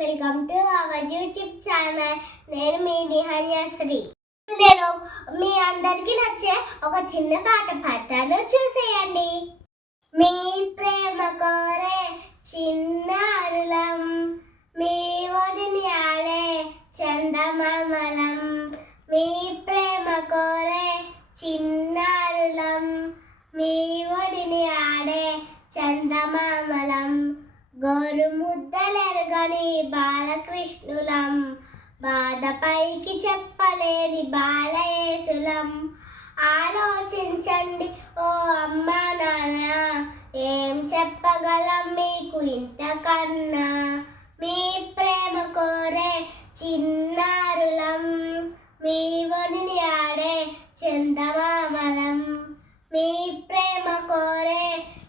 Welcome to our YouTube channel. నేను మీ నిహాన్యశ్రీ. నేను మీ అందరికీ నచ్చే ఒక చిన్న పాట పాడతాను. చూసేయండి. మీ ప్రేమ కోరే చిన్నారులం మీ ఒడిని ఆడే చందమామలం మీ ప్రేమ కోరే చిన్నారులం మీ ఒడిని ఆడే చందమామలం గోరు ముద్దలెరగని బాలకృష్ణులం బాధపైకి చెప్పలేని బాలయేసులం. ఆలోచించండి ఓ అమ్మ నాన్న ఏం చెప్పగలం మీకు ఇంతకన్నా? మీ ప్రేమ కోరే చిన్నారులం మీ ఒడిని ఆడే చందమామలం. మీ ప్రేమ కోరే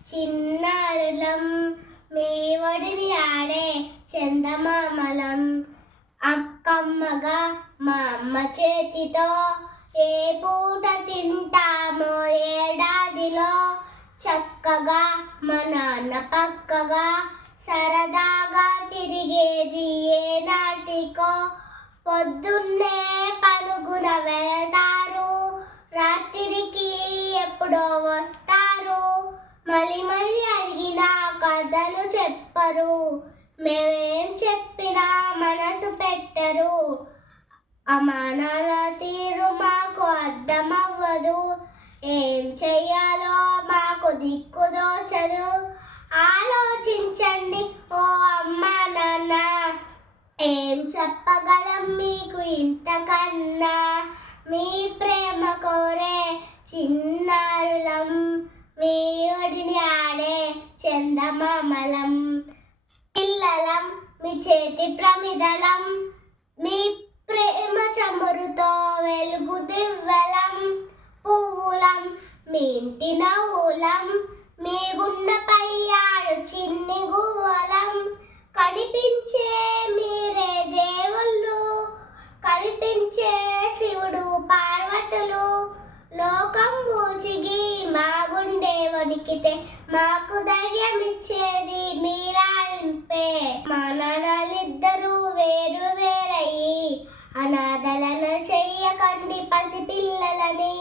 చిన్నారులం మేవడిని ఆడే చందమామలం అక్కమ్మగా మా అమ్మ చేతితో ఏ పూట తింటామో ఏడాదిలో చక్కగా మా నాన్న పక్కగా సరదాగా తిరిగేది ఏ నాటికో పొద్దున్నే చెప్పరు. మేమేం చెప్పినా మనసు పెట్టరు. అమానాల తీరు మాకు అర్థమవ్వదు. ఏం చెయ్యాలో మాకు దిక్కు దోచదు. ఆలోచించండి ఓ అమ్మా నాన్న. ఏం చెప్పగలం మీకు ఇంతకన్నా? మీ ప్రేమ కోరే చిన్నారులం. మీ ఒడిని ఆడే చందమామలం. మీ చేతి ప్రమిదలం మీ ప్రేమ చమురుతో వెలుగు దివ్వలం పువ్వులం మీ ఇంటి నవ్వులం మీ గుండెపై ఆడు చిన్ని గువ్వలం. కనిపించే మీరే దేవుళ్ళు కనిపించే శివుడు పార్వతులు. లోకం పూచిగి మా గుండె వణికితే మాకు ధైర్యం ఇచ్చేది చెయ్యకండి పసిపిల్లలని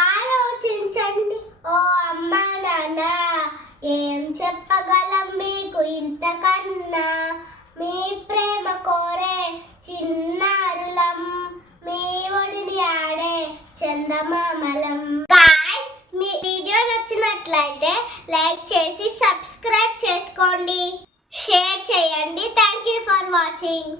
ఆలోచించండి. ఓ అమ్మా నాన్న ఏం చెప్పగలం మీకు ఇంతకన్నా? మీ ప్రేమ కోరే చిన్నారులం మీ ఒడిని ఆడే చందమామలం. గాయ్స్ మీ వీడియో నచ్చినట్లయితే లైక్ చేసి సబ్స్క్రైబ్ చేసుకోండి. షేర్ చేయండి. Thank you for watching